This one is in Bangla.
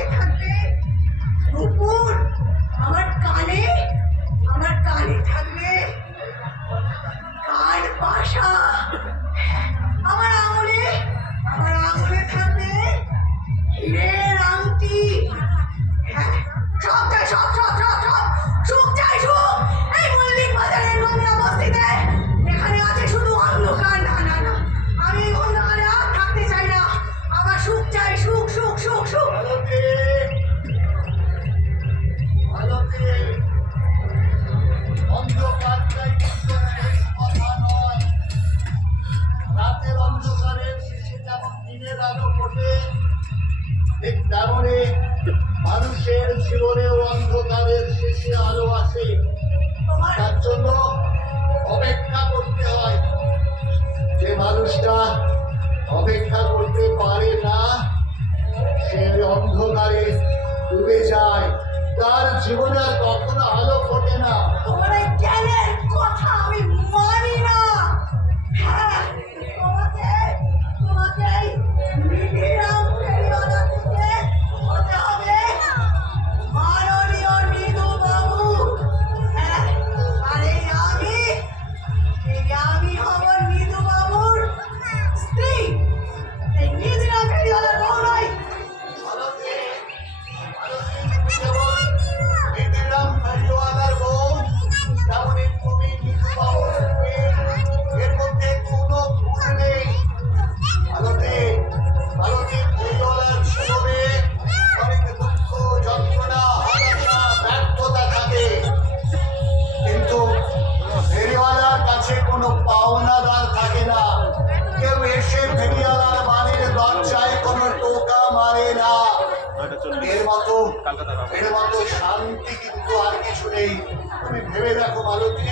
কানে থাকবে নুপুর, আমার কানে থাকবে কান পাশা, আমার আঙুলে থাকবে হীরের আংটি। হ্যাঁ, সব চাই, সব সুখ চাই, সুখ। এই মল্লিক বাজারের নোংরা বস্তিতে এখানে আছে শুধু অন্ধকার। না না না, আমি এই অন্ধকারে আর থাকতে চাই না। আমার সুখ চাই, সুখ। অন্ধকারটাই কিন্তু শেষ কথা নয়। রাতের অন্ধকারের শেষে যেমন দিনের আলো ফোটে, ঠিক তেমনই মানুষের জীবনেও অন্ধকারের শেষে আলো আসে। তার জন্য অপেক্ষা করতে হয়। যে মানুষটা অপেক্ষা করতে পারে না, সে অন্ধকারে ডুবে যায়, তার জীবনে আর কখনো আলো ফোটে না। তোমার এই জ্ঞানের কথা আমি মানি না। হ্যাঁ, তোমাকে নিধিরাম ফেরিওয়ালা থেকে হতে হবে মাননীয় নিধু বাবু। হ্যাঁ, আর আমি হব নিধু বাবুর স্ত্রী। এই নিধিরাম ফেরিওয়ালার বউ নয়। নিধিরাম ফেরিওয়ালার বউ, তেমনই তুমি নিধু বাবুর স্ত্রী। এর মধ্যে কোনো ভুল নেই। ভারতে ফেরিওয়ালার জীবনে অনেক দুঃখ, যন্ত্রণা, হতাশা, ব্যর্থতা থাকে, কিন্তু ফেরিওয়ালার কাছে কোনো পাওনাদার থাকে না। কেউ এসে ফেরিওয়ালার বাড়ির দরজায় কোনো টোকা মারে না। এর মতো শান্তি কিন্তু আর কিছু নেই। তুমি ভেবে দেখো মালতী,